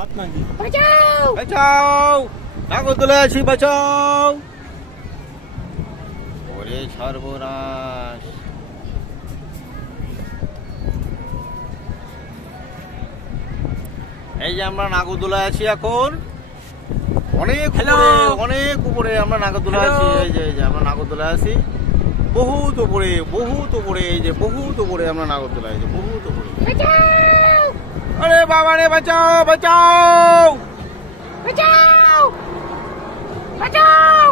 বাঁচাও বাঁচাও, নাগরদোলা আছি, বাঁচাও। ওরে সর্বনাশ, এই যে আমরা নাগরদোলায় আছি এখন, অনেক উপরে, অনেক উপরে আমরা নাগরদোলা আছি। এই যে আমরা নাগরদোলায় আছি, বহুত উপরে, বহুত উপরে, এই যে বহুত উপরে আমরা নাগরদোলায়, এই যে বহুত উপরে। আরে বাবা রে, বাঁচাও বাঁচাও বাঁচাও বাঁচাও।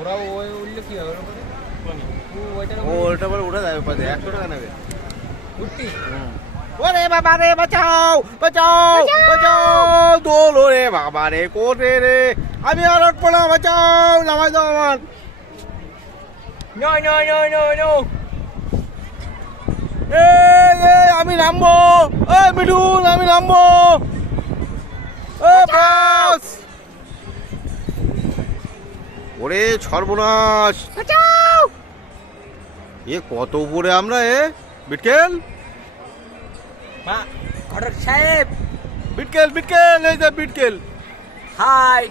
ওরা উঠলে কি হবে? ওইটা বলে উঠে যাবে, 100 টাকা নেবে। ওরে বাবা রে, বাঁচাও বাঁচাও বাঁচাও, দোল রে বাবা রে, কোটে রে, আমি আর উঠবো না, বাঁচাও, নামাই দাও আমার। আমি নামবো, মিঠুন আমি নামবো। ওরে সর্বনাশ, এ কত উপরে আমরা, বিটকেল ঘটক সাহেব, বিটকেল বিটকেল, এই যে বিটকেল। হাই।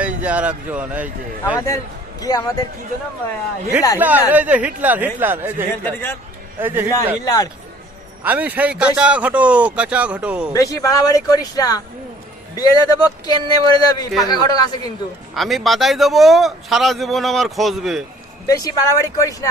এই যে আর একজন, এই যে আমাদের কি যেন হিটলার, এই যে হিটলার, হিটলার, এই যে হিটলার, এই যে হিটলার। আমি সেই কাঁচা ঘটক। বেশি বাড়াবাড়ি করিস না, বিয়ে দিয়ে দেবো, কেনে মরে যাবি। পাকা ঘটক আছে কিন্তু। আমি বাদাই দেবো, সারা জীবন আমার খসবে। বেশি বাড়াবাড়ি করিস না।